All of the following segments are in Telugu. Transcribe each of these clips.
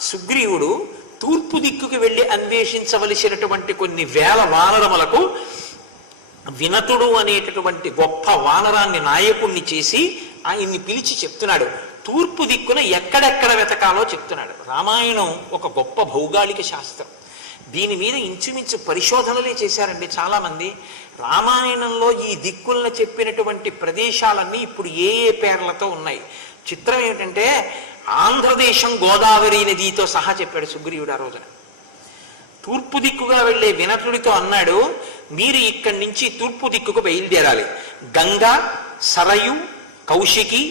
సుగ్రీవుడు తూర్పు దిక్కుకి వెళ్ళి అన్వేషించవలసినటువంటి కొన్ని వేల వానరములకు వినతుడు అనేటటువంటి గొప్ప వానరాన్ని నాయకుణ్ణి చేసి ఆయన్ని పిలిచి చెప్తున్నాడు. తూర్పు దిక్కున ఎక్కడెక్కడ వెతకాలో చెప్తున్నాడు. రామాయణం ఒక గొప్ప భౌగోళిక శాస్త్రం. దీని మీద ఇంచుమించు పరిశోధనలే చేశారండి చాలామంది. రామాయణంలో ఈ దిక్కులను చెప్పినటువంటి ప్రదేశాలన్నీ ఇప్పుడు ఏ ఏ పేర్లతో ఉన్నాయి. చిత్రం ఏమిటంటే ఆంధ్రదేశం గోదావరి నదితో సహా చెప్పాడు సుగ్రీవుడు ఆ రోజున. తూర్పు దిక్కుగా వెళ్ళే వినతుడితో అన్నాడు, మీరు ఇక్కడి నుంచి తూర్పు దిక్కుకు బయలుదేరాలి. గంగా, సరయు, కౌశికి,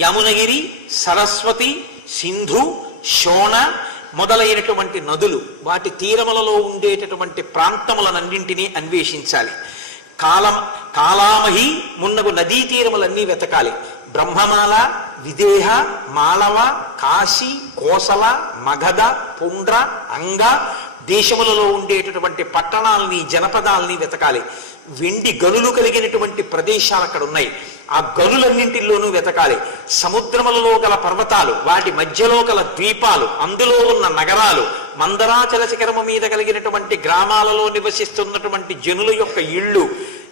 యమునగిరి, సరస్వతి, సింధు, శోణ మొదలైనటువంటి నదులు, వాటి తీరములలో ఉండేటటువంటి ప్రాంతములనన్నింటినీ అన్వేషించాలి. కాలామహి మున్నగు నదీ తీరములన్నీ వెతకాలి. బ్రహ్మమాల, విదేహ, మాళవ, కాశీ, కోసల, మగధ, పుండ్ర, అంగ దేశములలో ఉండేటటువంటి పట్టణాలని, జనపదాలని వెతకాలి. వెండి గనులు కలిగినటువంటి ప్రదేశాలు అక్కడ ఉన్నాయి. ఆ గనులన్నింటిలోనూ వెతకాలి. సముద్రములలో గల పర్వతాలు, వాటి మధ్యలో గల ద్వీపాలు, అందులో ఉన్న నగరాలు, మందరాచల శిఖరము మీద కలిగినటువంటి గ్రామాలలో నివసిస్తున్నటువంటి జనుల యొక్క ఇళ్ళు,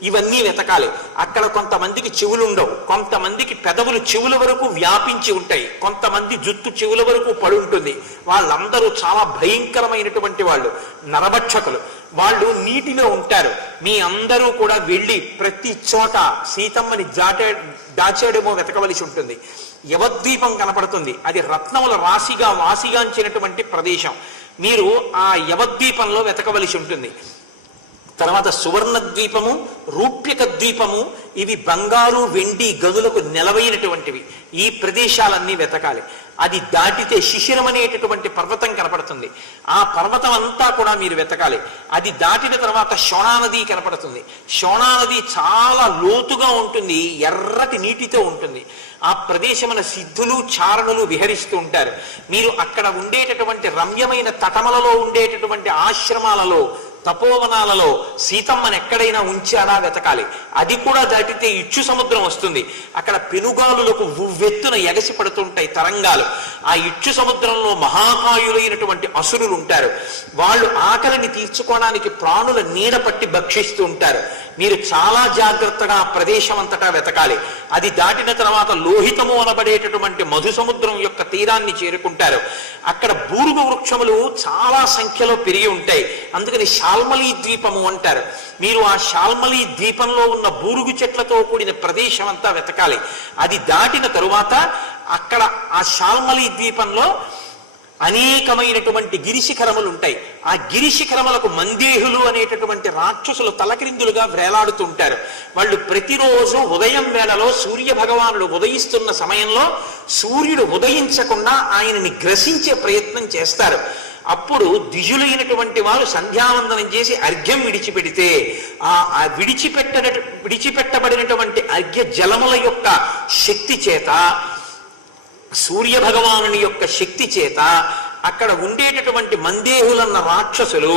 ఇవన్నీ వెతకాలి. అక్కడ కొంతమందికి చెవులుండవు, కొంతమందికి పెదవులు చెవుల వరకు వ్యాపించి ఉంటాయి, కొంతమంది జుట్టు చెవుల వరకు పడి ఉంటుంది. వాళ్ళందరూ చాలా భయంకరమైనటువంటి వాళ్ళు, నరభక్షకులు. వాళ్ళు నీటిలో ఉంటారు. మీ అందరూ కూడా వెళ్ళి ప్రతి చోట సీతమ్మని దాచాడేమో వెతకవలసి ఉంటుంది. యవద్వీపం కనపడుతుంది. అది రత్నముల రాశిగా వాసిగాంచినటువంటి ప్రదేశం. మీరు ఆ యవద్వీపంలో వెతకవలసి ఉంటుంది. తర్వాత సువర్ణ ద్వీపము, రూప్యక ద్వీపము, ఇవి బంగారు వెండి గనులకు నెలవైనటువంటివి. ఈ ప్రదేశాలన్నీ వెతకాలి. అది దాటితే శిశిరం అనేటటువంటి పర్వతం కనపడుతుంది. ఆ పర్వతం అంతా కూడా మీరు వెతకాలి. అది దాటిన తర్వాత శోణానది కనపడుతుంది. శోణానది చాలా లోతుగా ఉంటుంది, ఎర్రటి నీటితో ఉంటుంది. ఆ ప్రదేశమున సిద్ధులు, చారణులు విహరిస్తూ ఉంటారు. మీరు అక్కడ ఉండేటటువంటి రమ్యమైన తటములలో ఉండేటటువంటి ఆశ్రమాలలో, తపోవనాలలో సీతమ్మను ఎక్కడైనా ఉంచాడా వెతకాలి. అది కూడా దాటితే ఇచ్చు సముద్రం వస్తుంది. అక్కడ పెనుగాలులకు ఉవ్వెత్తున ఎగసి పడుతుంటాయి తరంగాలు. ఆ ఇచ్చు సముద్రంలో మహాకాయులైనటువంటి అసురులు ఉంటారు. వాళ్ళు ఆకలిని తీర్చుకోవడానికి ప్రాణుల నీడ పట్టి భక్షిస్తూ ఉంటారు. మీరు చాలా జాగ్రత్తగా ఆ ప్రదేశం అంతటా వెతకాలి. అది దాటిన తర్వాత లోహితము అనబడేటటువంటి మధు సముద్రం యొక్క తీరాన్ని చేరుకుంటారు. అక్కడ బూరుగు వృక్షములు చాలా సంఖ్యలో పెరిగి ఉంటాయి. అందుకని శాల్మలి ద్వీపము అంటారు. మీరు ఆ శాల్మలి ద్వీపంలో ఉన్న బూరుగు చెట్లతో కూడిన ప్రదేశం అంతా వెతకాలి. అది దాటిన తరువాత అక్కడ ఆ శాల్మలి ద్వీపంలో అనేకమైనటువంటి గిరిశిఖరములు ఉంటాయి. ఆ గిరిశిఖరములకు మందేహులు అనేటటువంటి రాక్షసులు తలక్రిందులుగా వేలాడుతుంటారు. వాళ్ళు ప్రతిరోజు ఉదయం వేళలో సూర్య భగవానుడు ఉదయిస్తున్న సమయంలో సూర్యుడు ఉదయించకుండా ఆయనని గ్రసించే ప్రయత్నం చేస్తారు. అప్పుడు ద్విజులైనటువంటి వారు సంధ్యావందనం చేసి అర్ఘ్యం విడిచిపెడితే ఆ విడిచిపెట్టబడినటువంటి అర్ఘ్య జలముల యొక్క శక్తి చేత, సూర్య భగవానుని యొక్క శక్తి చేత అక్కడ ఉండేటటువంటి మందేహులన్న రాక్షసులు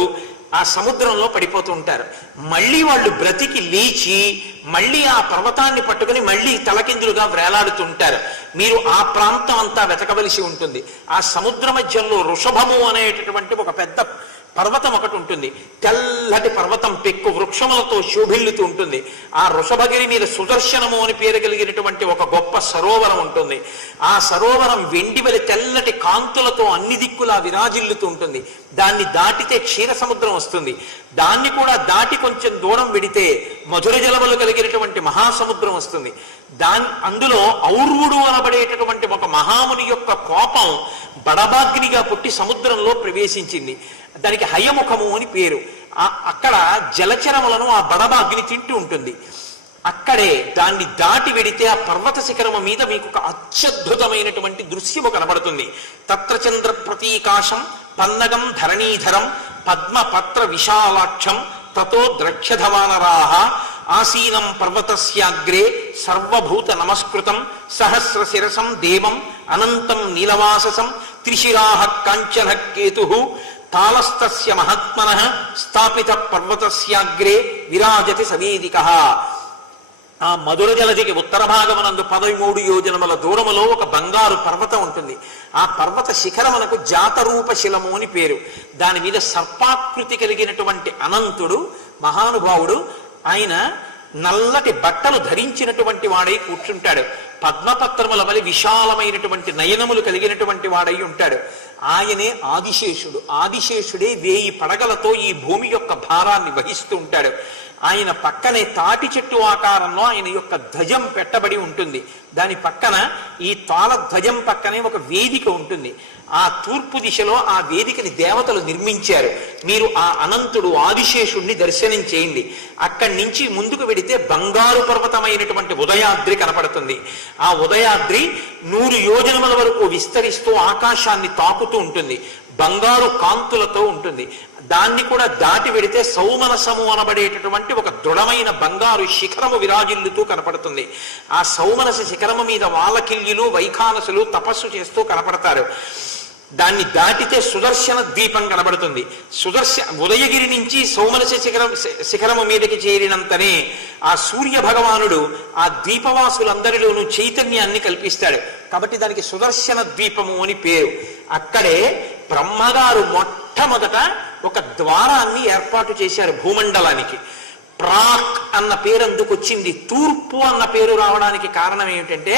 ఆ సముద్రంలో పడిపోతూ ఉంటారు. మళ్ళీ వాళ్ళు బ్రతికి లేచి మళ్ళీ ఆ పర్వతాన్ని పట్టుకుని మళ్ళీ తలకిందులుగా వేలాడుతుంటారు. మీరు ఆ ప్రాంతం అంతా వెతకవలసి ఉంటుంది. ఆ సముద్ర మధ్యంలో వృషభము అనేటటువంటి ఒక పెద్ద పర్వతం ఒకటి ఉంటుంది. తెల్లటి పర్వతం పెక్కు వృక్షములతో శోభిల్లుతూ ఉంటుంది. ఆ వృషభగిరి మీద సుదర్శనము అని పేరు కలిగినటువంటి ఒక గొప్ప సరోవరం ఉంటుంది. ఆ సరోవరం వెండి వలె తెల్లటి కాంతులతో అన్ని దిక్కులా విరాజిల్లుతూ ఉంటుంది. దాన్ని దాటితే క్షీర సముద్రం వస్తుంది. దాన్ని కూడా దాటి కొంచెం దూరం వెడితే మధుర జలములు కలిగినటువంటి మహాసముద్రం వస్తుంది. అందులో ఔర్వుడు అనబడేటటువంటి ఒక మహాముని యొక్క కోపం బడబాగ్నిగా పుట్టి సముద్రంలో ప్రవేశించింది. దానికి హయముఖము అని పేరు. అక్కడ జలచరములను ఆ బడబాగ్ని తింటూ ఉంటుంది. అక్కడే దాన్ని దాటి వెడితే ఆ పర్వత శిఖరము మీద మీకు ఒక అత్యద్భుతమైనటువంటి దృశ్యము కనబడుతుంది. తత్రచంద్ర ప్రతీకాశం పన్నగం ధరణీధరం పద్మపత్ర విశాలాక్షం తతో ద్రక్ష్యధవానరాహ ఆసీనం పర్వతస్యాగ్రే సర్వభూత నమస్కృతం సహస్ర శిరసం దేవం అనంతం నీలవాససం త్రిశిరాహ కాంచన కేతు తాళస్తస్య మహాత్మనః స్థాపిత పర్వతస్యాగ్రే విరాజతి సవేదికః. ఆ మధుర జలదికి ఉత్తర భాగమునందు 13 యోజనముల దూరములో ఒక బంగారు పర్వతం ఉంటుంది. ఆ పర్వత శిఖరమునకు జాతరూప శిలము అని పేరు. దాని మీద సర్పాకృతి కలిగినటువంటి అనంతుడు మహానుభావుడు. ఆయన నల్లటి బట్టలు ధరించినటువంటి వాడై కూర్చుంటాడు. పద్మపత్రముల వలె విశాలమైనటువంటి నయనములు కలిగినటువంటి వాడై ఉంటాడు. ఆయనే ఆదిశేషుడు. ఆదిశేషుడే 1000 పడగలతో ఈ భూమి యొక్క భారాన్ని వహిస్తూ ఉంటాడు. ఆయన పక్కనే తాటి చెట్టు ఆకారంలో ఆయన యొక్క ధ్వజం పెట్టబడి ఉంటుంది. దాని పక్కన ఈ తాళ ధ్వజం పక్కనే ఒక వేదిక ఉంటుంది. ఆ తూర్పు దిశలో ఆ వేదికని దేవతలు నిర్మించారు. మీరు ఆ అనంతుడు ఆదిశేషుణ్ణి దర్శనం చేయండి. అక్కడి నుంచి ముందుకు వెడితే బంగారు పర్వతమైనటువంటి ఉదయాద్రి కనపడుతుంది. ఆ ఉదయాద్రి 100 యోజనముల వరకు విస్తరిస్తూ ఆకాశాన్ని తాకుతూ ఉంటుంది. బంగారు కాంతులతో ఉంటుంది. దాన్ని కూడా దాటి వెడితే సౌమనసము అనబడేటటువంటి ఒక దృఢమైన బంగారు శిఖరము విరాజిల్లుతూ కనపడుతుంది. ఆ సౌమనస శిఖరము మీద వాలకిల్యులు వైఖానసులు తపస్సు చేస్తూ కనపడతారు. దాన్ని దాటితే సుదర్శన ద్వీపం కనబడుతుంది. ఉదయగిరి నుంచి సౌమనస శిఖరము మీదకి చేరినంతనే ఆ సూర్య భగవానుడు ఆ ద్వీపవాసులందరిలోనూ చైతన్యాన్ని కల్పిస్తాడు. కాబట్టి దానికి సుదర్శన ద్వీపము అని పేరు. అక్కడే బ్రహ్మగారు మొట్టమొదట ఒక ద్వారాన్ని ఏర్పాటు చేశారు భూమండలానికి. ప్రాక్ అన్న పేరు అందుకు వచ్చింది. తూర్పు అన్న పేరు రావడానికి కారణం ఏమిటంటే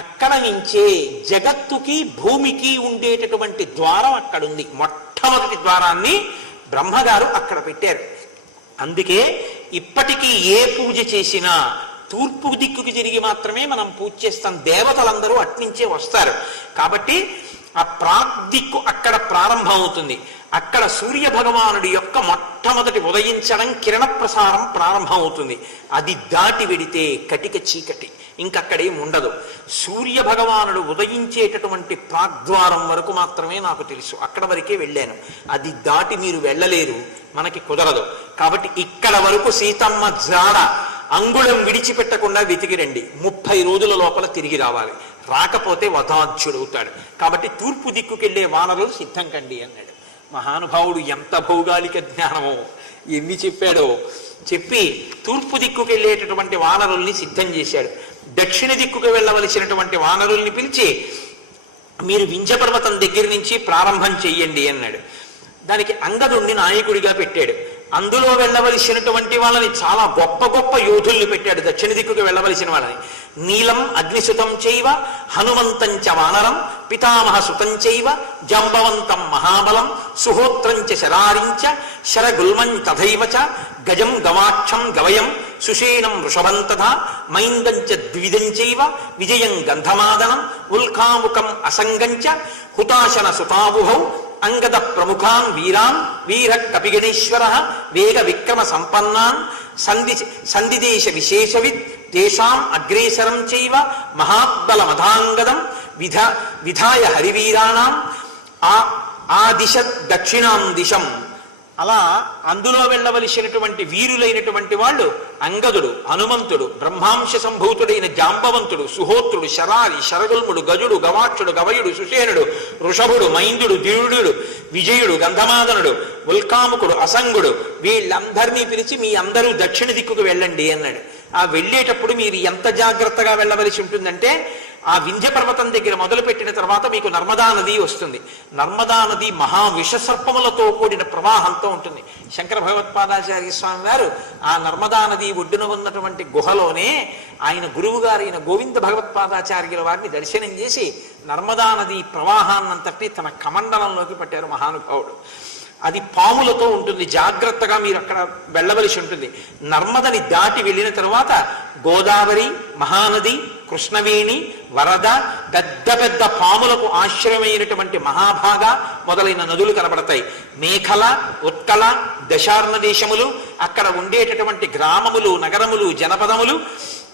అక్కడ నుంచే జగత్తుకి భూమికి ఉండేటటువంటి ద్వారం అక్కడుంది. మొట్టమొదటి ద్వారాన్ని బ్రహ్మగారు అక్కడ పెట్టారు. అందుకే ఇప్పటికీ ఏ పూజ చేసినా తూర్పు దిక్కుకి తిరిగి మాత్రమే మనం పూజ చేస్తాం. దేవతలందరూ అట్నుంచే వస్తారు. కాబట్టి ఆ ప్రాగ్దిక్కు అక్కడ ప్రారంభమవుతుంది. అక్కడ సూర్య భగవానుడి యొక్క మొట్టమొదటి ఉదయించడం కిరణ ప్రసారం ప్రారంభమవుతుంది. అది దాటి వెడితే కటిక చీకటి, ఇంకక్కడేం ఉండదు. సూర్య భగవానుడు ఉదయించేటటువంటి ప్రాగ్ద్వారం వరకు మాత్రమే నాకు తెలుసు. అక్కడ వరకే వెళ్ళాను. అది దాటి మీరు వెళ్ళలేరు, మనకి కుదరదు. కాబట్టి ఇక్కడ వరకు సీతమ్మ జాడ అంగుళం విడిచిపెట్టకుండా వెతికిరండి. 30 రోజుల లోపల తిరిగి రావాలి. రాకపోతే వధాధ్యుడవుతాడు. కాబట్టి తూర్పు దిక్కుకెళ్లే వానరులు సిద్ధం కండి అన్నాడు. మహానుభావుడు ఎంత భౌగోళిక జ్ఞానమో ఎన్ని చెప్పాడో చెప్పి తూర్పు దిక్కుకెళ్ళేటటువంటి వానరుల్ని సిద్ధం చేశాడు. దక్షిణ దిక్కుకు వెళ్ళవలసినటువంటి వానరుల్ని పిలిచి మీరు వింధ్యపర్వతం దగ్గర నుంచి ప్రారంభం చెయ్యండి అన్నాడు. దానికి అంగదుణ్ణి నాయకుడిగా పెట్టాడు. అందులో వెళ్ళవలసినటువంటి వాళ్ళని చాలా గొప్ప గొప్ప యోధుల్ని పెట్టాడు. దక్షిణ దిక్కుకు వెళ్ళవలసిన వాళ్ళని నీలం అగ్నిసుతం చైవ హనుమంతంచ వానరం పితామహ సుతం చైవ జంబవంతం మహాబలం సుహోత్రంచ శరారించ శరగుల్మం తథైవ చ గజం గవాక్షం గవయం సుషేణం వృషభం తథా మైందంచ ద్విధం చైవ విజయం గంధమాదనం ఉల్కాముఖం అసంగంచ హుతాశన సుతావుహౌ అంగద ప్రముఖాన్ వీరాన్ వీర కపిగణేశ్వర వేగ విక్రమ సంపన్నాన్ సంధిదేశ విశేషవిత్ తేషాం అగ్రేసరం చైవ మహాత్బల మధాంగదం విధాయ హరివీరాణం ఆ దిశ దక్షిణాం దిశం. అలా అందులో వెళ్ళవలసినటువంటి వీరులైనటువంటి వాళ్ళు అంగదుడు, హనుమంతుడు, బ్రహ్మాంశ సంభూతుడైన జాంబవంతుడు, సుహోత్రుడు, శరారి, శరగుల్ముడు, గజుడు, గవాక్షుడు, గవయుడు, సుషేనుడు, వృషభుడు, మైందుడు, ద్విరుడు, విజయుడు, గంధమాదనుడు, ఉల్కాముకుడు, అసంగుడు, వీళ్ళందరినీ పిలిచి మీ అందరూ దక్షిణ దిక్కుకు వెళ్ళండి అన్నాడు. ఆ వెళ్ళేటప్పుడు మీరు ఎంత జాగ్రత్తగా వెళ్ళవలసి ఉంటుందంటే ఆ వింధ్య పర్వతం దగ్గర మొదలుపెట్టిన తర్వాత మీకు నర్మదా నది వస్తుంది. నర్మదా నది మహావిషసర్పములతో కూడిన ప్రవాహంతో ఉంటుంది. శంకర భగవత్పాదాచార్య స్వామి వారు ఆ నర్మదా నది ఒడ్డున ఉన్నటువంటి గుహలోనే ఆయన గురువు గారైన గోవింద భగవత్పాదాచార్యుల వారిని దర్శనం చేసి నర్మదా నది ప్రవాహాన్నంతటినీ తన కమండలంలోకి పట్టారు మహానుభావుడు. అది పాములతో ఉంటుంది. జాగ్రత్తగా మీరు అక్కడ వెళ్ళవలసి ఉంటుంది. నర్మదని దాటి వెళ్ళిన తర్వాత గోదావరి, మహానది, కృష్ణవేణి, వరద, పెద్ద పెద్ద పాములకు ఆశ్రయమైనటువంటి మహాభాగ మొదలైన నదులు కనబడతాయి. మేఖల, ఉత్కల, దశార్ణ దేశములు, అక్కడ ఉండేటటువంటి గ్రామములు, నగరములు, జనపదములు,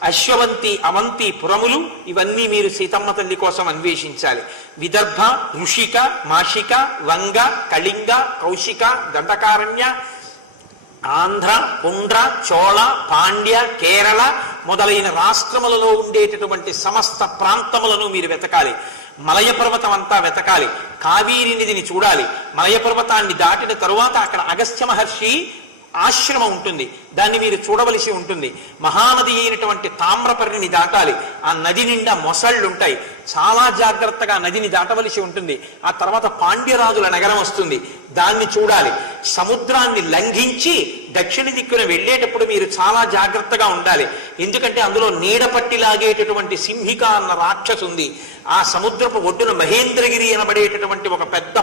అశ్వవంతి, అవంతి పురములు, ఇవన్నీ మీరు సీతమ్మ తల్లి కోసం అన్వేషించాలి. విదర్భ, ఋషిక, మాషిక, వంగ, కళింగ, కౌశిక, దండకారణ్య, ఆంధ్ర, పుండ్ర, చోళ, పాండ్య, కేరళ మొదలైన రాష్ట్రములలో ఉండేటటువంటి సమస్త ప్రాంతములను మీరు వెతకాలి. మలయ పర్వతం అంతా వెతకాలి. కావేరీ నదిని చూడాలి. మలయ పర్వతాన్ని దాటిన తరువాత అక్కడ అగస్త్య మహర్షి ఆశ్రమం ఉంటుంది, దాన్ని మీరు చూడవలసి ఉంటుంది. మహానది అయినటువంటి తామ్రపర్ణిని దాటాలి. ఆ నది నిండా మొసళ్ళు ఉంటాయి, చాలా జాగ్రత్తగా నదిని దాటవలసి ఉంటుంది. ఆ తర్వాత పాండ్యరాజుల నగరం వస్తుంది, దాన్ని చూడాలి. సముద్రాన్ని లంఘించి దక్షిణ దిక్కున వెళ్ళేటప్పుడు మీరు చాలా జాగ్రత్తగా ఉండాలి. ఎందుకంటే అందులో నీడపట్టి లాగేటటువంటి సింహిక అన్న రాక్షసు ఉంది. ఆ సముద్రపు ఒడ్డున మహేంద్రగిరి అనబడేటటువంటి ఒక పెద్ద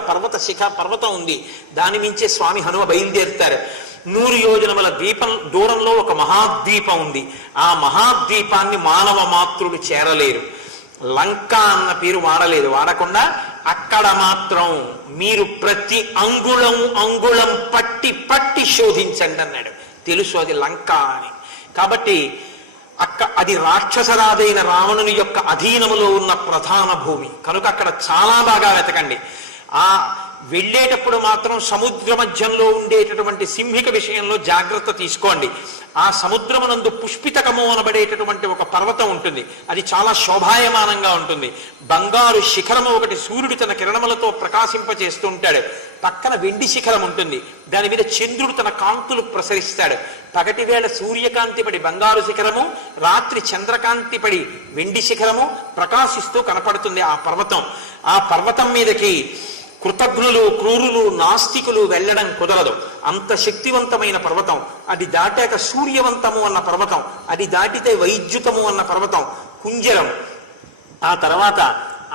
పర్వతం ఉంది. దాని మించే స్వామి హనుమ బయలుదేరుతారు. 100 యోజనముల దూరంలో ఒక మహాద్వీపం ఉంది. ఆ మహాద్వీపాన్ని మానవ మాతృలు చేరలేరు. లంక అన్న పేరు వాడకుండా అక్కడ మాత్రం మీరు ప్రతి అంగుళం పట్టి శోధించండి అన్నాడు. తెలుసు అది లంక అని. కాబట్టి అది రాక్షసరాజైన రావణుని యొక్క అధీనములో ఉన్న ప్రధాన భూమి కనుక అక్కడ చాలా బాగా వెతకండి. ఆ వెళ్ళేటప్పుడు మాత్రం సముద్ర మధ్యంలో ఉండేటటువంటి సింహిక విషయంలో జాగ్రత్త తీసుకోండి. ఆ సముద్రమునందు పుష్పితకము అనబడేటటువంటి ఒక పర్వతం ఉంటుంది. అది చాలా శోభాయమానంగా ఉంటుంది. బంగారు శిఖరము ఒకటి సూర్యుడు తన కిరణములతో ప్రకాశింపచేస్తూ ఉంటాడు. పక్కన వెండి శిఖరం ఉంటుంది, దాని మీద చంద్రుడు తన కాంతులు ప్రసరిస్తాడు. పగటి వేళ సూర్యకాంతి పడి బంగారు శిఖరము, రాత్రి చంద్రకాంతి పడి వెండి శిఖరము ప్రకాశిస్తూ కనపడుతుంది ఆ పర్వతం. ఆ పర్వతం మీదకి కృతజ్ఞులు, క్రూరులు, నాస్తికులు వెళ్ళడం కుదరదు. అంత శక్తివంతమైన పర్వతం. అది దాటాక సూర్యవంతము అన్న పర్వతం, అది దాటితే వైద్యుతము అన్న పర్వతం కుంజరం. ఆ తర్వాత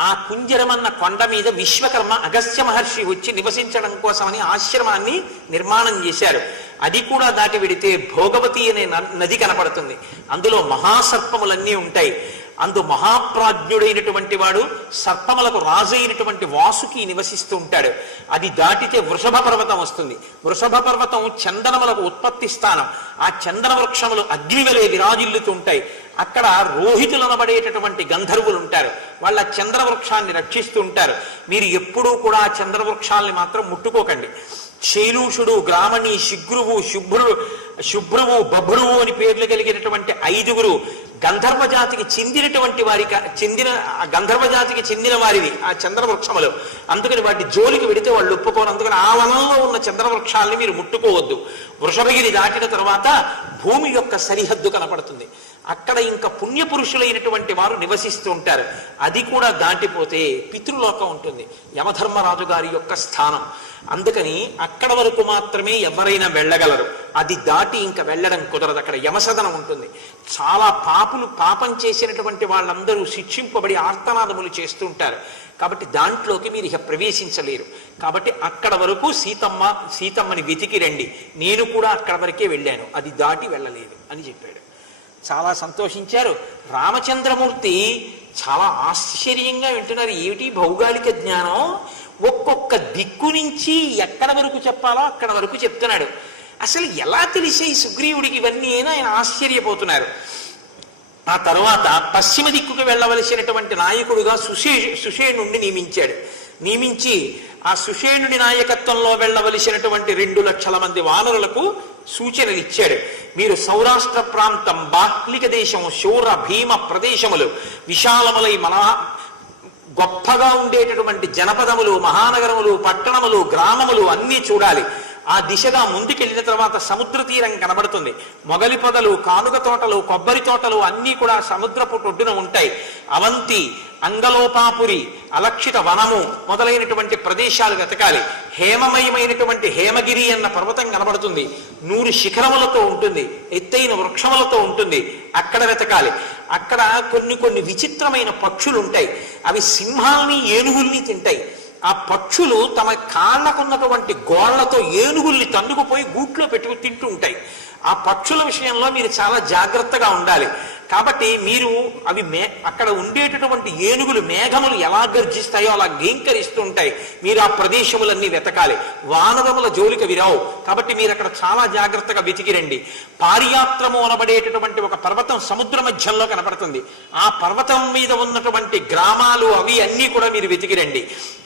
ఆ కుంజరం అన్న కొండ మీద విశ్వకర్మ అగస్త్య మహర్షి వచ్చి నివసించడం కోసమని ఆశ్రమాన్ని నిర్మాణం చేశారు. అది కూడా దాటి వెడితే భోగవతి అనే నది కనపడుతుంది. అందులో మహాసర్పములన్నీ ఉంటాయి. అందు మహాప్రాజ్ఞుడైనటువంటి వాడు సర్పములకు రాజు అయినటువంటి వాసుకి నివసిస్తూ ఉంటాడు. అది దాటితే వృషభ పర్వతం వస్తుంది. వృషభ పర్వతం చందనములకు ఉత్పత్తి స్థానం. ఆ చందన వృక్షములు అగ్నివలే విరాజిల్లుతూ ఉంటాయి. అక్కడ రోహితులు అనబడేటటువంటి గంధర్వులు ఉంటారు. వాళ్ళ చంద్ర వృక్షాన్ని రక్షిస్తూ ఉంటారు. మీరు ఎప్పుడూ కూడా ఆ చంద్ర వృక్షాలని మాత్రం ముట్టుకోకండి. శైలూషుడు, గ్రామణి, శిగ్రువు, శుభ్రువు, బభ్రువు అని పేర్లు కలిగినటువంటి 5 గంధర్వ జాతికి చెందిన వారివి ఆ చంద్రవృక్షములు. అందుకని వాటి జోలికి వెడితే వాళ్ళు ఒప్పుకోరు. అందుకని ఆ వనంలో ఉన్న చంద్రవృక్షాలని మీరు ముట్టుకోవద్దు. వృషభగిరి దాటిన తర్వాత భూమి యొక్క సరిహద్దు కనపడుతుంది. అక్కడ ఇంకా పుణ్యపురుషులైనటువంటి వారు నివసిస్తూ ఉంటారు. అది కూడా దాటిపోతే పితృలోకం ఉంటుంది, యమధర్మరాజు గారి యొక్క స్థానం. అందుకని అక్కడ వరకు మాత్రమే ఎవరైనా వెళ్ళగలరు. అది దాటి ఇంకా వెళ్ళడం కుదరదు. అక్కడ యమసదనం ఉంటుంది. చాలా పాపం చేసినటువంటి వాళ్ళందరూ శిక్షింపబడి ఆర్తనాదములు చేస్తూ ఉంటారు. కాబట్టి దాంట్లోకి మీరు ఇక ప్రవేశించలేరు. కాబట్టి అక్కడ వరకు సీతమ్మని వెతికి రండి. నేను కూడా అక్కడ వరకే వెళ్ళాను, అది దాటి వెళ్ళలేదు అని చెప్పాడు. చాలా సంతోషించారు. రామచంద్రమూర్తి చాలా ఆశ్చర్యంగా వింటున్నారు. ఏమిటి భౌగోళిక జ్ఞానం! ఒక్కొక్క దిక్కు నుంచి ఎక్కడ వరకు చెప్పాలో అక్కడ వరకు చెప్తున్నాడు. అసలు ఎలా తెలిసే సుగ్రీవుడికి ఇవన్నీ అయినా ఆయన ఆశ్చర్యపోతున్నారు. ఆ తరువాత పశ్చిమ దిక్కుకు వెళ్ళవలసినటువంటి నాయకుడుగా సుషేణుణ్ణి నియమించి ఆ సుషేణుడి నాయకత్వంలో వెళ్ళవలసినటువంటి 2 లక్షల మంది వానరులకు సూచనలు ఇచ్చాడు. మీరు సౌరాష్ట్ర ప్రాంతం, బాహ్లిక దేశం, శూర భీమ ప్రదేశములు, విశాలములై గొప్పగా ఉండేటటువంటి జనపదములు, మహానగరములు, పట్టణములు, గ్రామములు అన్నీ చూడాలి. ఆ దిశగా ముందుకెళ్ళిన తర్వాత సముద్ర తీరం కనబడుతుంది. మొగలి పొదలు, కానుగ తోటలు, కొబ్బరి తోటలు అన్నీ కూడా సముద్రపు ఒడ్డున ఉంటాయి. అవంతి, అంగలోపాపురి, అలక్షిత వనము మొదలైనటువంటి ప్రదేశాలు వెతకాలి. హేమమయమైనటువంటి హేమగిరి అన్న పర్వతం కనబడుతుంది. 100 శిఖరములతో ఉంటుంది, ఎత్తైన వృక్షములతో ఉంటుంది. అక్కడ వెతకాలి. అక్కడ కొన్ని విచిత్రమైన పక్షులు ఉంటాయి. అవి సింహాల్ని, ఏనుగుల్ని తింటాయి. ఆ పక్షులు తమ కాళ్ళకున్నటువంటి గోళ్లతో ఏనుగుల్ని తన్నుకుపోయి గూట్లో పెట్టుకు తింటూ ఉంటాయి. ఆ పక్షుల విషయంలో మీరు చాలా జాగ్రత్తగా ఉండాలి. కాబట్టి మీరు అక్కడ ఉండేటటువంటి ఏనుగులు మేఘములు ఎలా గర్జిస్తాయో అలా గేంకరిస్తూ ఉంటాయి. మీరు ఆ ప్రదేశములన్నీ వెతకాలి. వానరముల జోలికి విరావు. కాబట్టి మీరు అక్కడ చాలా జాగ్రత్తగా వెతికిరండి. పారియాత్రము అనబడేటటువంటి ఒక పర్వతం సముద్ర మధ్యంలో కనపడుతుంది. ఆ పర్వతం మీద ఉన్నటువంటి గ్రామాలు అవి అన్నీ కూడా మీరు వెతికిరండి.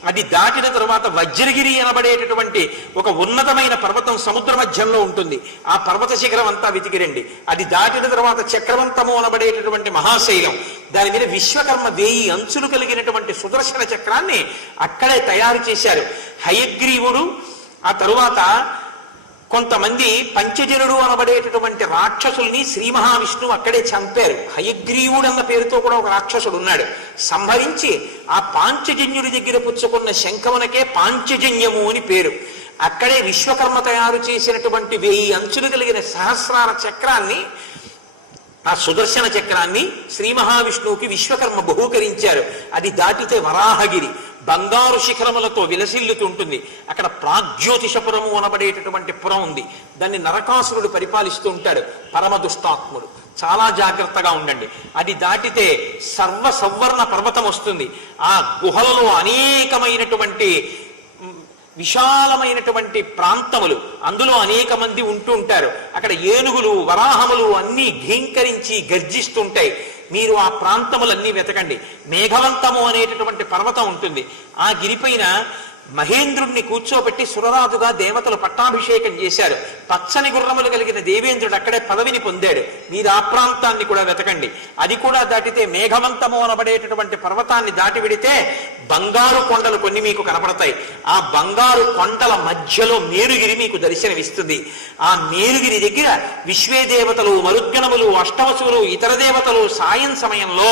అది దాటిన తర్వాత వజ్రగిరి అనబడేటటువంటి ఒక ఉన్నతమైన పర్వతం సముద్ర మధ్యంలో ఉంటుంది. ఆ పర్వత శిఖరం అంతా వెతికిరండి. అది దాటిన తర్వాత చక్రవంతము అనబడేటటువంటి మహాశైలం, దాని మీద విశ్వకర్మ 1000 అంచులు కలిగినటువంటి సుదర్శన చక్రాన్ని అక్కడే తయారు చేశారు. హయగ్రీవుడు, ఆ తరువాత కొంతమంది పంచజనుడు అనబడేటటువంటి రాక్షసుల్ని శ్రీ మహావిష్ణువు అక్కడే చంపారు. హయగ్రీవుడు అన్న పేరుతో కూడా ఒక రాక్షసుడు ఉన్నాడు. సంహరించి ఆ పాంచజన్యుడి దగ్గర పుచ్చుకున్న శంఖమునకే పాంచజన్యము అని పేరు. అక్కడే విశ్వకర్మ తయారు చేసినటువంటి 1000 అంచులు కలిగిన సహస్రార చక్రాన్ని, ఆ సుదర్శన చక్రాన్ని శ్రీ మహావిష్ణువుకి విశ్వకర్మ బహూకరించారు. అది దాటితే వరాహగిరి బంగారు శిఖరములతో విలసిల్లుతుంటుంది. అక్కడ ప్రాగ్జ్యోతిషపురము అనబడేటటువంటి పురం ఉంది. దాన్ని నరకాసురుడు పరిపాలిస్తూ ఉంటాడు. పరమ దుష్టాత్ముడు. చాలా జాగ్రత్తగా ఉండండి. అది దాటితే సర్వ సవర్ణ పర్వతం వస్తుంది. ఆ గుహలలో అనేకమైనటువంటి విశాలమైనటువంటి ప్రాంతములు, అందులో అనేక మంది ఉంటూ ఉంటారు. అక్కడ ఏనుగులు వరాహములు అన్నీ ఘీంకరించి గర్జిస్తుంటాయి. మీరు ఆ ప్రాంతములన్నీ వెతకండి. మేఘవంతము అనేటటువంటి పర్వతం ఉంటుంది. ఆ గిరిపైన మహేంద్రుణ్ణి కూర్చోబెట్టి సురరాజుగా దేవతలు పట్టాభిషేకం చేశారు. పచ్చని గుర్రములు కలిగిన దేవేంద్రుడు అక్కడే పదవిని పొందాడు. మీరు ఆ ప్రాంతాన్ని కూడా వెతకండి. అది కూడా దాటితే మేఘవంతము అనబడేటటువంటి పర్వతాన్ని దాటి విడితే బంగారు కొండలు కొన్ని మీకు కనపడతాయి. ఆ బంగారు కొండల మధ్యలో మేరుగిరి మీకు దర్శనమిస్తుంది. ఆ మేరుగిరి దగ్గర విశ్వే దేవతలు, మరుద్గణములు, అష్టవసులు, ఇతర దేవతలు సాయం సమయంలో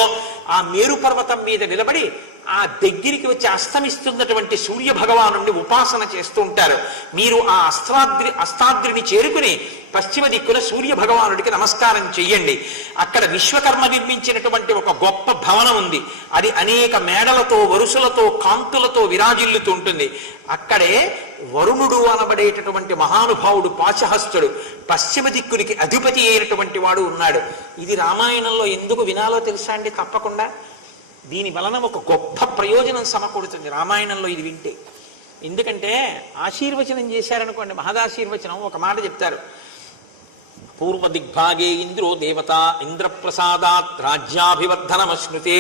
ఆ మేరు పర్వతం మీద నిలబడి ఆ దగ్గరికి వచ్చి అస్తమిస్తున్నటువంటి సూర్య భగవానుడిని ఉపాసన చేస్తూ ఉంటారు. మీరు ఆ అస్తాద్రిని చేరుకుని పశ్చిమ దిక్కున సూర్య భగవానుడికి నమస్కారం చెయ్యండి. అక్కడ విశ్వకర్మ నిర్మించినటువంటి ఒక గొప్ప భవనం ఉంది. అది అనేక మేడలతో, వరుసలతో, కాంతులతో విరాజిల్లుతూ ఉంటుంది. అక్కడే వరుణుడు అనబడేటటువంటి మహానుభావుడు పాశహస్తుడు పశ్చిమ దిక్కునికి అధిపతి అయినటువంటి వాడు ఉన్నాడు. ఇది రామాయణంలో ఎందుకు వినాలో తెలుసా అండి? తప్పకుండా దీని వలన ఒక గొప్ప ప్రయోజనం సమకూడుతుంది రామాయణంలో ఇది వింటే. ఎందుకంటే ఆశీర్వచనం చేశారనుకోండి, మహదాశీర్వచనం ఒక మాట చెప్తారు. పూర్వ దిగ్భాగే ఇంద్రో దేవత ఇంద్రప్రసాదాత్ రాజ్యాభివర్ధనమశ్నుతే.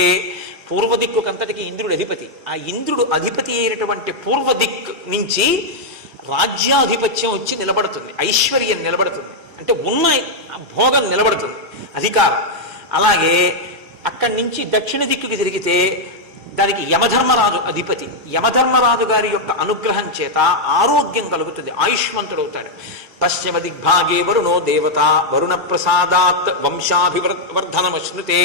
పూర్వ దిక్కుకంతటికి ఇంద్రుడు అధిపతి. ఆ ఇంద్రుడు అధిపతి అయినటువంటి పూర్వ దిక్ నుంచి రాజ్యాధిపత్యం వచ్చి నిలబడుతుంది, ఐశ్వర్యం నిలబడుతుంది, అంటే ఉన్న భోగం నిలబడుతుంది, అధికారం. అలాగే అక్కడి నుంచి దక్షిణ దిక్కుకి తిరిగితే దానికి యమధర్మరాజు అధిపతి. యమధర్మరాజు గారి యొక్క అనుగ్రహం చేత ఆరోగ్యం కలుగుతుంది, ఆయుష్మంతుడవుతాడు. పశ్చిమ దిగ్భాగే వరుణో దేవత వరుణ ప్రసాదాత్ వంశాభివర్ధనమశ్నుతే.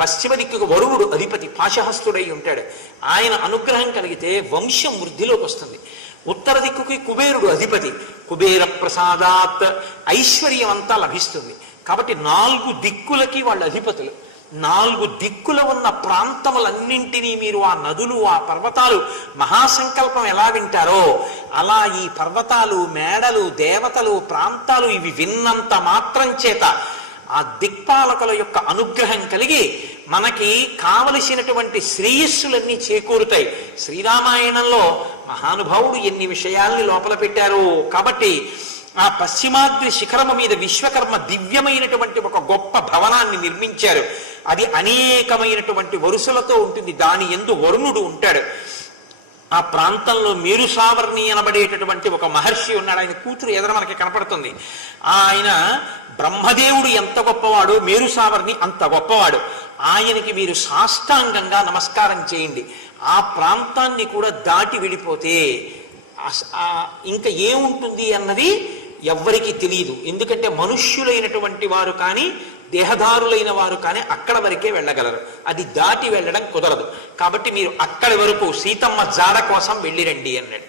పశ్చిమ దిక్కుకు వరుణుడు అధిపతి, పాశహస్తుడై ఉంటాడు. ఆయన అనుగ్రహం కలిగితే వంశం వృద్ధిలోకి వస్తుంది. ఉత్తర దిక్కుకి కుబేరుడు అధిపతి, కుబేర ప్రసాదాత్ ఐశ్వర్యం అంతా లభిస్తుంది. కాబట్టి 4 దిక్కులకి వాళ్ళు అధిపతులు. 4 దిక్కుల ఉన్న ప్రాంతములన్నింటినీ మీరు ఆ నదులు, ఆ పర్వతాలు మహాసంకల్పం ఎలా వింటారో అలా ఈ పర్వతాలు, మేడలు, దేవతలు, ప్రాంతాలు ఇవి విన్నంత మాత్రం చేత ఆ దిక్పాలకుల యొక్క అనుగ్రహం కలిగి మనకి కావలసినటువంటి శ్రేయస్సులన్నీ చేకూరుతాయి. శ్రీరామాయణంలో మహానుభావుడు ఎన్ని విషయాల్ని లోపల పెట్టారు. కాబట్టి ఆ పశ్చిమాద్రి శిఖరము మీద విశ్వకర్మ దివ్యమైనటువంటి ఒక గొప్ప భవనాన్ని నిర్మించారు. అది అనేకమైనటువంటి వరుసలతో ఉంటుంది. దాని యందు వరుణుడు ఉంటాడు. ఆ ప్రాంతంలో మేరుసావర్ణి అనబడేటటువంటి ఒక మహర్షి ఉన్నాడు. ఆయన కూతురు ఎదుర మనకి కనపడుతుంది. ఆయన బ్రహ్మదేవుడు ఎంత గొప్పవాడు, మేరుసావర్ణి అంత గొప్పవాడు. ఆయనకి మీరు సాష్టాంగంగా నమస్కారం చేయండి. ఆ ప్రాంతాన్ని కూడా దాటి వెళ్ళిపోతే ఇంకా ఏముంటుంది అన్నది ఎవ్వరికీ తెలియదు. ఎందుకంటే మనుష్యులైనటువంటి వారు కానీ దేహదారులైన వారు కానీ అక్కడ వరకే వెళ్ళగలరు. అది దాటి వెళ్ళడం కుదరదు. కాబట్టి మీరు అక్కడి వరకు సీతమ్మ జాడ కోసం వెళ్ళిరండి అన్నాడు.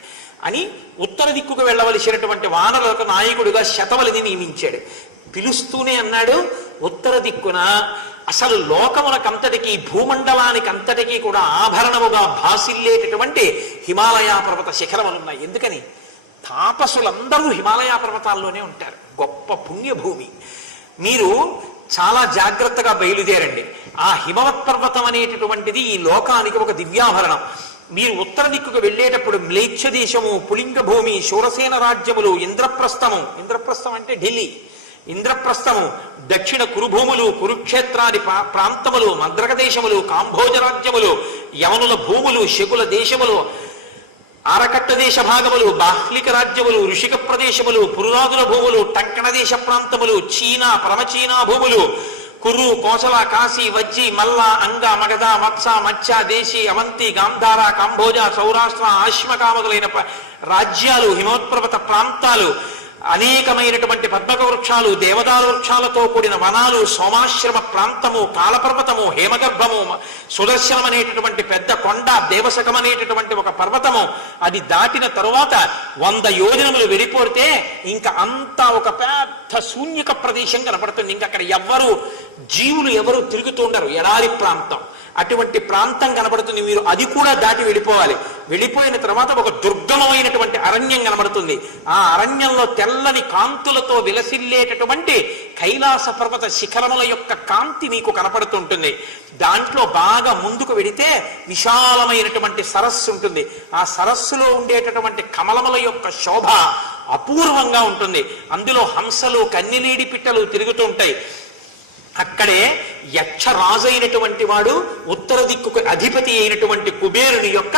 అని ఉత్తర దిక్కుకు వెళ్ళవలసినటువంటి వానరులకు నాయకుడిగా శతవలిని నియమించాడు. పిలుస్తూనే అన్నాడు, ఉత్తర దిక్కున అసలు లోకమునకంతటికీ, భూమండలానికి అంతటికీ కూడా ఆభరణముగా భాసిల్లేటటువంటి హిమాలయ పర్వత శిఖరములున్నాయి. ఎందుకని? తాపసులందరూ హిమాలయ పర్వతాల్లోనే ఉంటారు. గొప్ప పుణ్యభూమి. మీరు చాలా జాగ్రత్తగా బయలుదేరండి. ఆ హిమవత్ పర్వతం అనేటటువంటిది ఈ లోకానికి ఒక దివ్యాభరణం. మీరు ఉత్తర దిక్కుకు వెళ్ళేటప్పుడు మ్లేచ్ఛ దేశము, పులింగ భూమి, శూరసేన రాజ్యములు, ఇంద్రప్రస్థము, ఇంద్రప్రస్థం అంటే ఢిల్లీ, ఇంద్రప్రస్థము, దక్షిణ కురుభూములు, కురుక్షేత్రాది ప్రాంతములు, మద్రక దేశములు, కాంభోజ రాజ్యములు, యవనుల భూములు, శకుల దేశములు, ఆరకట్ట దేశ భాగములు, బాహ్లిక రాజ్యములు, ఋషిక ప్రదేశములు, పురురాజుల భూములు, టంకణ దేశ ప్రాంతములు, చీనా, పరమచీనా భూములు, కురు, కోసల, కాశీ, వజ్జి, మల్ల, అంగ, మగధ, మత్స, మత్స్య, దేశీ, అవంతి, గాంధార, కాంభోజ, సౌరాష్ట్ర, ఆశ్మక మొదలైన రాజ్యాలు, హిమోత్పర్వత ప్రాంతాలు, అనేకమైనటువంటి పద్మక వృక్షాలు, దేవదారు వృక్షాలతో కూడిన వనాలు, సోమాశ్రమ ప్రాంతము, కాలపర్వతము, హేమగర్భము, సుదర్శనం అనేటటువంటి పెద్ద కొండ, దేవశకం అనేటటువంటి ఒక పర్వతము. అది దాటిన తరువాత 100 యోజనములు వెళ్ళిపోతే ఇంకా అంతా ఒక పెద్ద శూన్యక ప్రదేశం కనపడుతుంది. ఇంకా అక్కడ జీవులు ఎవరు తిరుగుతుండరు, ఎడారి ప్రాంతం. అటువంటి ప్రాంతం కనబడుతుంది. మీరు అది కూడా దాటి వెళ్ళిపోవాలి. వెళ్ళిపోయిన తర్వాత ఒక దుర్గమమైనటువంటి అరణ్యం కనబడుతుంది. ఆ అరణ్యంలో తెల్లని కాంతులతో విలసిల్లేటటువంటి కైలాస పర్వత శిఖరముల యొక్క కాంతి మీకు కనపడుతుంటుంది. దాంట్లో బాగా ముందుకు వెడితే విశాలమైనటువంటి సరస్సు ఉంటుంది. ఆ సరస్సులో ఉండేటటువంటి కమలముల యొక్క శోభ అపూర్వంగా ఉంటుంది. అందులో హంసలు, కన్నెలీడి పిట్టలు తిరుగుతూ ఉంటాయి. అక్కడే యక్షరాజు అయినటువంటి వాడు, ఉత్తర దిక్కుకు అధిపతి అయినటువంటి కుబేరుని యొక్క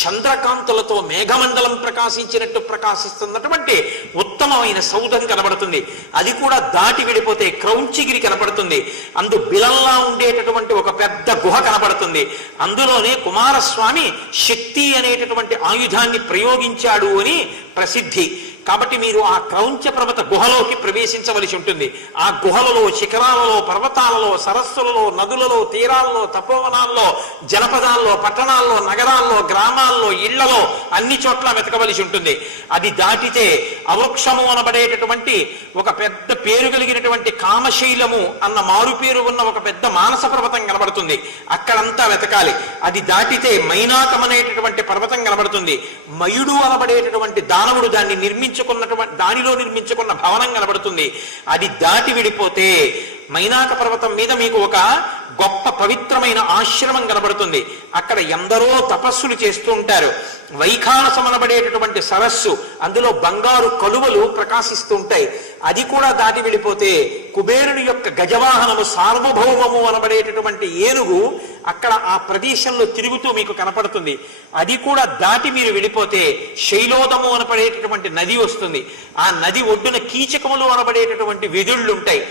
చంద్రకాంతులతో మేఘమండలం ప్రకాశించినట్టు ప్రకాశిస్తున్నటువంటి ఉత్తమమైన సౌధం కనబడుతుంది. అది కూడా దాటి వెళ్ళిపోతే క్రౌంచిగిరి కనబడుతుంది. అందు బిలంలా ఉండేటటువంటి ఒక పెద్ద గుహ కనబడుతుంది. అందులోనే కుమారస్వామి శక్తి అనేటటువంటి ఆయుధాన్ని ప్రయోగించాడు అని ప్రసిద్ధి. కాబట్టి మీరు ఆ క్రౌంచ పర్వత గుహలోకి ప్రవేశించవలసి ఉంటుంది. ఆ గుహలలో, శిఖరాలలో, పర్వతాలలో, సరస్సులలో, నదులలో, తీరాల్లో, తపోవనాల్లో, జనపదాల్లో, పట్టణాల్లో, నగరాల్లో, గ్రామాల్లో, ఇళ్లలో అన్ని చోట్ల వెతకవలసి ఉంటుంది. అది దాటితే అవృక్షము అనబడేటటువంటి ఒక పెద్ద పేరు కలిగినటువంటి కామశైలము అన్న మారు పేరు ఉన్న ఒక పెద్ద మానస పర్వతం కనబడుతుంది. అక్కడంతా వెతకాలి. అది దాటితే మైనాకం అనేటటువంటి పర్వతం కనబడుతుంది. మయుడు అనబడేటటువంటి దానవుడు దానిలో నిర్మించుకున్న భవనం కనబడుతుంది. అది దాటి విడిపోతే మైనాక పర్వతం మీద మీకు ఒక గొప్ప పవిత్రమైన ఆశ్రమం కనబడుతుంది. అక్కడ ఎందరో తపస్సులు చేస్తూ ఉంటారు. వైఖానసం అనబడేటటువంటి సరస్సు, అందులో బంగారు కలువలు ప్రకాశిస్తూ ఉంటాయి. అది కూడా దాటి వెళ్ళిపోతే కుబేరుని యొక్క గజవాహనము, సార్వభౌమము అనబడేటటువంటి ఏనుగు అక్కడ ఆ ప్రదేశంలో తిరుగుతూ మీకు కనపడుతుంది. అది కూడా దాటి మీరు వెళ్ళిపోతే శైలోదము అనబడేటటువంటి నది వస్తుంది. ఆ నది ఒడ్డున కీచకములు అనబడేటటువంటి వెదుళ్ళు ఉంటాయి.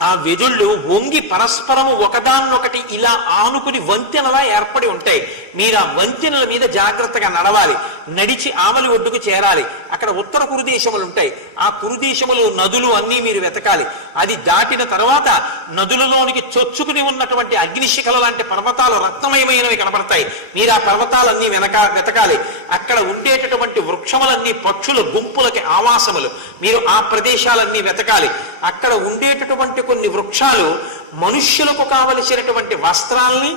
ఆ వెదుళ్ళు వంగి పరస్పరము ఒకదాన్నొకటి ఇలా ఆనుకుని వంతెనలా ఏర్పడి ఉంటాయి. మీరు ఆ వంతెనల మీద జాగ్రత్తగా నడవాలి. నడిచి ఆవలి ఒడ్డుకు చేరాలి. అక్కడ ఉత్తర కురుదేశములు ఉంటాయి. ఆ కురుదేశములు, నదులు అన్నీ మీరు వెతకాలి. అది దాటిన తర్వాత నదులలోనికి చొచ్చుకుని ఉన్నటువంటి అగ్నిశిఖల లాంటి పర్వతాలు రత్నమయమైనవి కనబడతాయి. మీరు ఆ పర్వతాలన్నీ వెతకాలి. అక్కడ ఉండేటటువంటి వృక్షములన్నీ పక్షుల గుంపులకి ఆవాసములు. మీరు ఆ ప్రదేశాలన్నీ వెతకాలి. అక్కడ ఉండేటటువంటి కొన్ని వృక్షాలు మనుష్యులకు కావలసినటువంటి వస్త్రాల్ని,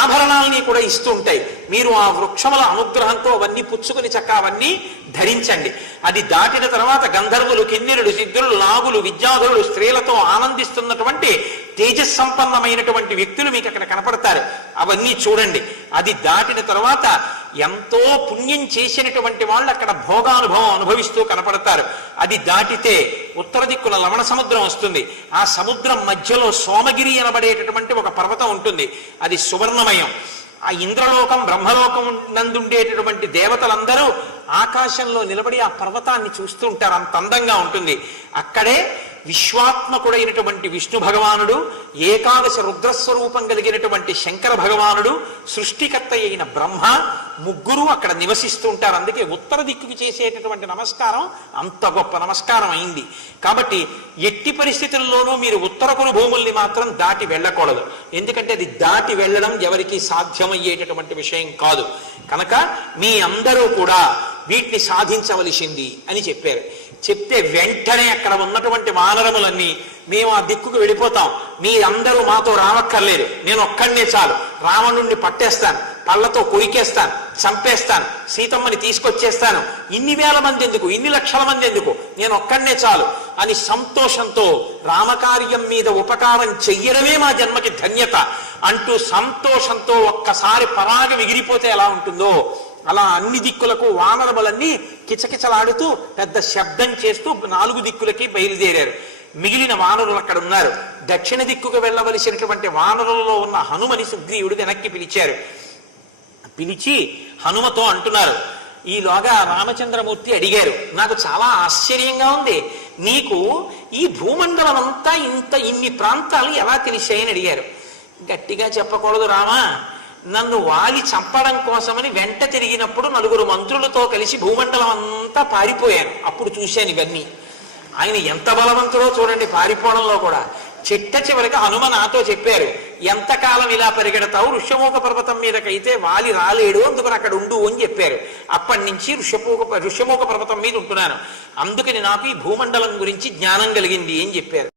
ఆభరణాలని కూడా ఇస్తూ ఉంటాయి. మీరు ఆ వృక్షముల అనుగ్రహంతో అవన్నీ పుచ్చుకుని అవన్నీ ధరించండి. అది దాటిన తర్వాత గంధర్వులు, కిన్నెరుడు, సిద్ధులు, నాగులు, విద్యాధరులు, స్త్రీలతో ఆనందిస్తున్నటువంటి తేజస్సంపన్నమైనటువంటి వ్యక్తులు మీకు అక్కడ కనపడతారు. అవన్నీ చూడండి. అది దాటిన తర్వాత ఎంతో పుణ్యం చేసినటువంటి వాళ్ళు అక్కడ భోగానుభవం అనుభవిస్తూ కనపడతారు. అది దాటితే ఉత్తర దిక్కున లవణ సముద్రం వస్తుంది. ఆ సముద్రం మధ్యలో సోమగిరి అనబడేటటువంటి ఒక పర్వతం ఉంటుంది. అది సువర్ణమయం. ఆ ఇంద్రలోకం, బ్రహ్మలోకం నందుండేటటువంటి దేవతలందరూ ఆకాశంలో నిలబడి ఆ పర్వతాన్ని చూస్తూ ఉంటారు. అంత అందంగా ఉంటుంది. అక్కడే విశ్వాత్మకుడైనటువంటి విష్ణు భగవానుడు, ఏకాదశ రుద్రస్వరూపం కలిగినటువంటి శంకర భగవానుడు, సృష్టికర్త అయిన బ్రహ్మ, ముగ్గురు అక్కడ నివసిస్తూ ఉంటారు. అందుకే ఉత్తర దిక్కుకి చేసేటటువంటి నమస్కారం అంత గొప్ప నమస్కారం అయింది. కాబట్టి ఎట్టి పరిస్థితుల్లోనూ మీరు ఉత్తర కురు భూముల్ని మాత్రం దాటి వెళ్ళకూడదు. ఎందుకంటే అది దాటి వెళ్ళడం ఎవరికి సాధ్యమయ్యేటటువంటి విషయం కాదు. కనుక మీ అందరూ కూడా వీటిని సాధించవలసింది అని చెప్పారు. చెప్తే వెంటనే అక్కడ ఉన్నటువంటి వానరములన్నీ, మేము ఆ దిక్కుకు వెళ్ళిపోతాం, మీరందరూ మాతో రావక్కర్లేదు, నేను ఒక్కడినే చాలు, రావణుణ్ణి పట్టేస్తాను, పళ్ళతో కొరికేస్తాను, చంపేస్తాను, సీతమ్మని తీసుకొచ్చేస్తాను, ఇన్ని వేల మంది ఎందుకు, ఇన్ని లక్షల మంది ఎందుకు, నేను ఒక్కడినే చాలు అని సంతోషంతో రామకార్యం మీద ఉపకారం చెయ్యడమే మా జన్మకి ధన్యత అంటూ సంతోషంతో ఒక్కసారి పరాగ ఎగిరిపోతే ఎలా ఉంటుందో అలా అన్ని దిక్కులకు వానరములన్నీ కిచకిచలాడుతూ పెద్ద శబ్దం చేస్తూ 4 దిక్కులకి బయలుదేరారు. మిగిలిన వానరులు అక్కడ ఉన్నారు. దక్షిణ దిక్కుకు వెళ్ళవలసినటువంటి వానరులలో ఉన్న హనుమని సుగ్రీవుడు వెనక్కి పిలిచారు. పిలిచి హనుమతో అంటున్నారు, ఈలోగా రామచంద్రమూర్తి అడిగారు, నాకు చాలా ఆశ్చర్యంగా ఉంది, నీకు ఈ భూమండలం అంతా ఇన్ని ప్రాంతాలు ఎలా తెలిసాయని అడిగారు. గట్టిగా చెప్పకూడదు రామా, నన్ను వాలి చంపడం కోసమని వెంట తిరిగినప్పుడు నలుగురు మంత్రులతో కలిసి భూమండలం అంతా పారిపోయాను. అప్పుడు చూశాను ఇవన్నీ. ఆయన ఎంత బలవంతుడో చూడండి పారిపోవడంలో కూడా. చిట్ట చివరికి హనుమ నాతో చెప్పారు, ఎంతకాలం ఇలా పరిగెడతావు, ఋష్యమూక పర్వతం మీదకైతే వాలి రాలేడు, అందుకని అక్కడ ఉండు అని చెప్పారు. అప్పటి నుంచి ఋష్యమూక పర్వతం మీద ఉంటున్నాను. అందుకని నాకు ఈ భూమండలం గురించి జ్ఞానం కలిగింది అని చెప్పారు.